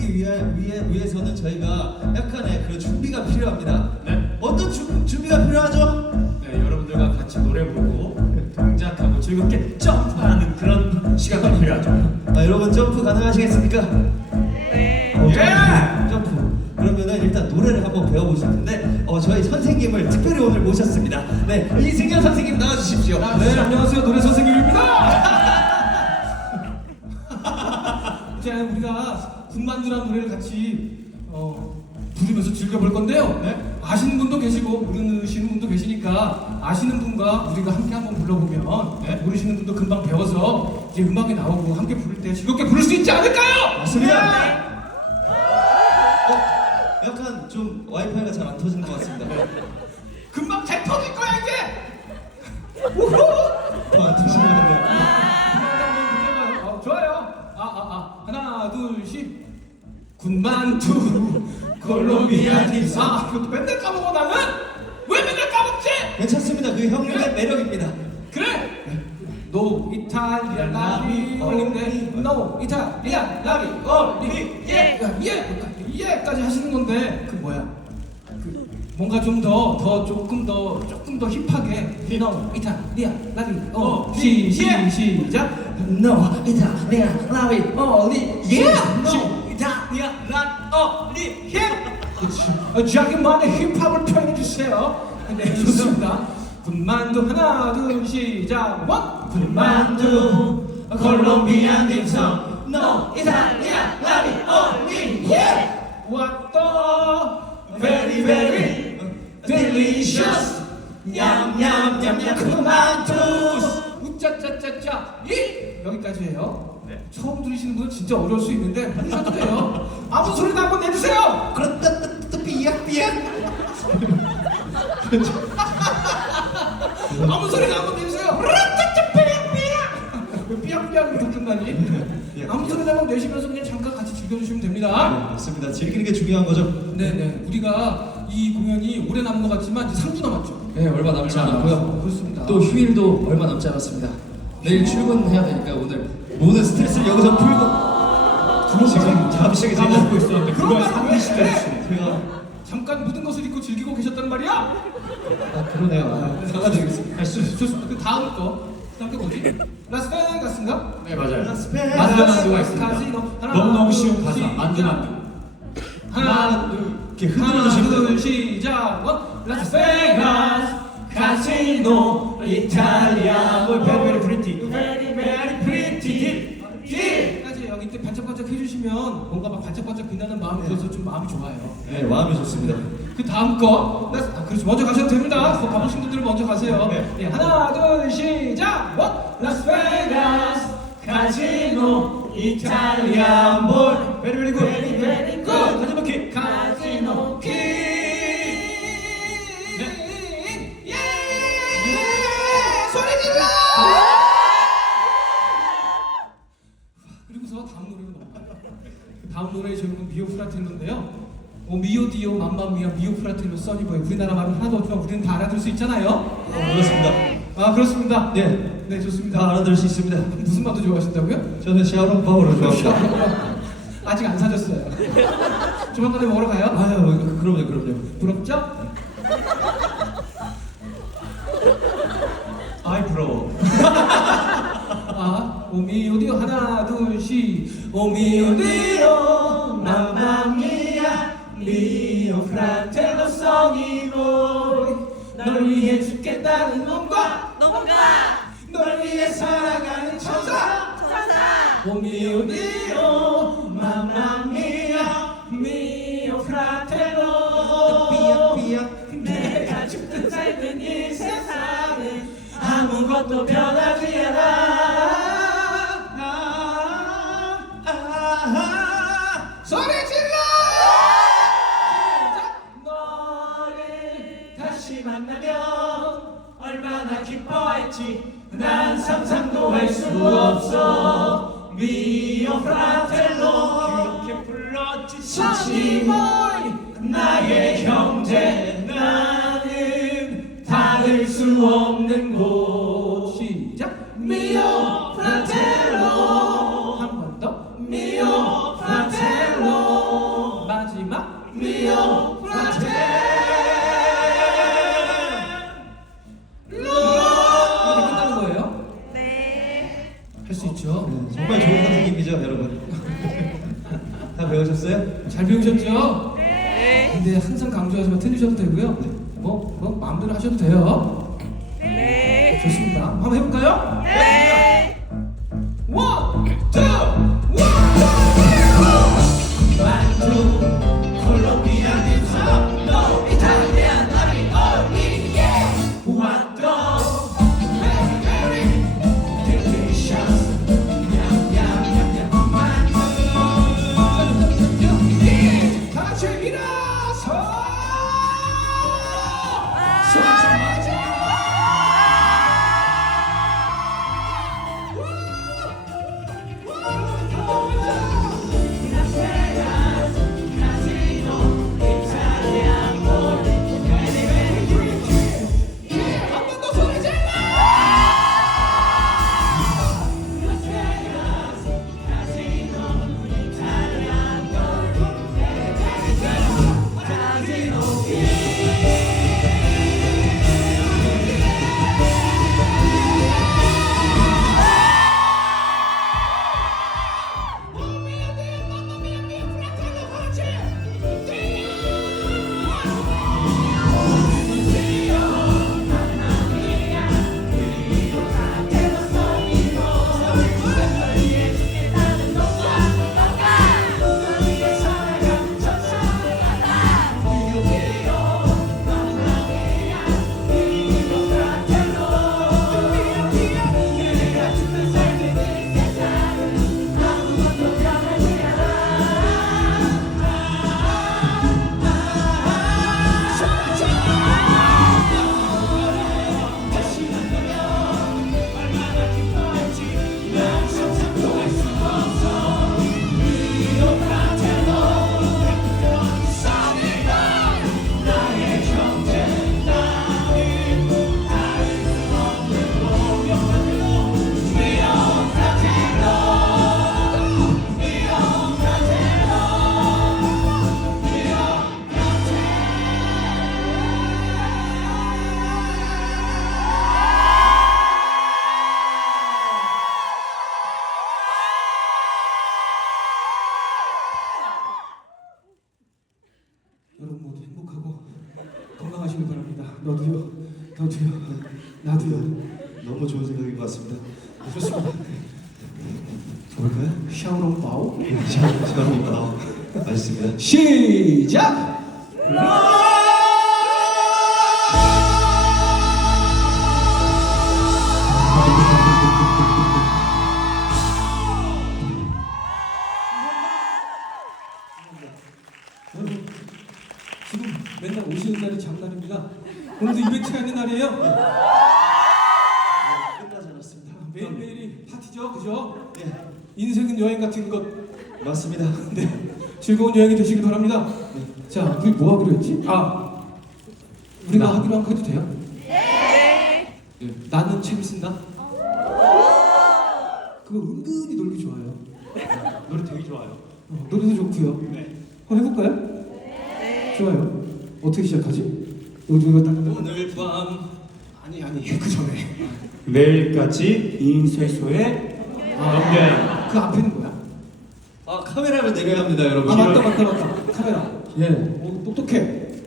네 즐기기 위해, 위해, 위해서는 저희가 약간의 그 준비가 필요합니다 네. 어떤 주, 준비가 필요하죠? 네, 여러분들과 같이 노래 부르고 동작하고 즐겁게 점프하는 그런 시간이 필요하죠. 아, 여러분 점프 가능하시겠습니까? 네 점프, 점프 그러면은 일단 노래를 한번 배워보실 텐데 어, 저희 선생님을 특별히 오늘 모셨습니다 네 이승현 선생님 나와주십시오 네, 안녕하세요. 노래 선생님입니다. 이제 우리가 군만두라는 노래를 같이 어, 부르면서 즐겨볼 건데요. 네. 아시는 분도 계시고 모르시는 분도 계시니까 아시는 분과 우리가 함께 한번 불러보면 네. 모르시는 분도 금방 배워서 이제 음악이 나오고 함께 부를 때 즐겁게 부를 수 있지 않을까요? 맞습니다. 네. 어, 약간 좀 와이파이가 잘 안 터지는 것 같습니다 금방 잘 터질 거야 이제. 더안 터지는데 어, 군만두, 콜롬비아 딥사. 아, 그것도 맨날 까먹어, 나는? 왜 맨날 까먹지? 괜찮습니다 그 형님의? 매력입니다 그래! 노 이탈리아 라비 올린데 노 이탈리아 라비 올리 예! 예! 예까지 하시는 건데 그 뭐야 그 뭔가 좀 더 더 조금 더 조금 더 힙하게 노 이탈리아 라비 올리 시, 시, 시작 No 예! No 이탈리아 올리 그렇지. 어, 자기만의 힙합을 표현해주세요. 네, 좋습니다. 군만두 하나, 둘, 시작. 원! 군만두, 콜롬비안 딤섬, No 이탈리아 라비 올리 예! 왔다, very, very delicious. 냠냠냠냠 그만두 우짜짜짜짜 이 여기까지예요. 네. 처음 들으시는 분은 진짜 어려울 수 있는데 하셔도 돼요. 아무 소리나 한번 내주세요. 그렇다 또 삐약삐약 아무 소리나 한번 내주세요. 라짜짜 삐약삐약. 삐약삐약이 더 끝나니? 아무 소리나 한번 내시면서 그냥 잠깐 같이 즐겨주시면 됩니다. 맞습니다 즐기는 게 중요한 거죠 네네. 우리가 이 공연이 오래 남은 것 같지만 이제 3주 남았죠. 네, 얼마 남지 않았고요. 그렇습니다. 또 휴일도 얼마 남지 않았습니다. 내일 출근해야 되니까 오늘 모든 스트레스를 여기서 풀고 지금 잠시 까먹고 있었는데 그걸 왜? 상기시켰지. 제가 잠깐 묻은 것을 입고 즐기고 계셨단 말이야? 아 그러네요 아, 사과드리겠습니다 아, 좋- 좋습니다. 그 다음 거. 다음 거 뭐지? 라스베가스인가? 네, 맞아요. 만두 만두가 있습니다. 카지노. 하나, 너무너무 쉬운 가사. 시작. 만두 만두. 하나, 둘, 이렇게 하나, 흔들어주시면 둘, 시작. 원. 라스베가스 카지노 이탈리아 뭐, 해주시면 뭔가 막 반짝반짝 빛나는 마음이 들어서 좀 마음이 좋아요. 네 마음이 좋습니다 그 다음 거. 라스- 아, 그렇죠. 먼저 가셔도 됩니다. 그 가보신 분들은 먼저 가세요. 네. 네, 하나, 둘, 시작. 원. 라스베가스 카지노 Very, very good. Very, very 프라텔로인데요. 어, 미오 디오 맘마미아 미오 프라텔로 써니보이 우리나라 말은 하나도 없지만 우리는 다 알아들 수 있잖아요. 어, 그렇습니다 아 그렇습니다. 네. 네다 좋습니다. 알아들을 수 있습니다 무슨 맛도 좋아하신다고요? 저는 샤오롱파오를 좋아합니다 아직 안 사줬어요. 조만간에 먹으러 가요? 아유 그- 그럼요 그럼요 부럽죠? 아이 부러워. 아, 오미오디오 하나 둘씩 오미오디오 맘마미아 미오 프라텔로 써니보이 널 위해 죽겠다는 놈과 넘어가 널 위해 살아가는 천사. 천사. 오미오디 기뻐할지 난 상상도 할 수 없어 미오 프라텔로 이렇게 불러주시지. 사치보이 나의 형제 나는 닿을 수 없는 곳 있죠 네, 정말 좋은 선생님이죠, 여러분. 다 배우셨어요? 잘 배우셨죠? 네. 근데 항상 강조하지만 틀리셔도 되고요. 뭐, 뭐 마음대로 하셔도 돼요. 네. 좋습니다. 한번 해볼까요? 네. 너도요, 나도요. 너무 좋은 생각인 것 같습니다. 좋습니다. 볼까요? 샤오롱 바오. 잘, 잘합니다. 맛있습니다. 시작. 인생은 여행 같은 것. 맞습니다. 네, 즐거운 여행이 되시길 바랍니다. 자, 우리 뭐 하기로 했지? 아, 우리가 하기로 한 거 해도 돼요? 네. 나는 책을 쓴다. 그거 은근히 놀기 좋아요. 노래 되게 좋아요. 어, 노래도 좋고요. 네. 한번 해볼까요? 좋아요. 어떻게 시작하지? 딱 오늘 밤 아니 아니 그 전에 내일까지 인쇄소에 넘겨야 그 앞에는 뭐야? 아 카메라를 내려야 합니다, 여러분. 아 맞다 맞다 맞다 카메라. 예, 오, 똑똑해.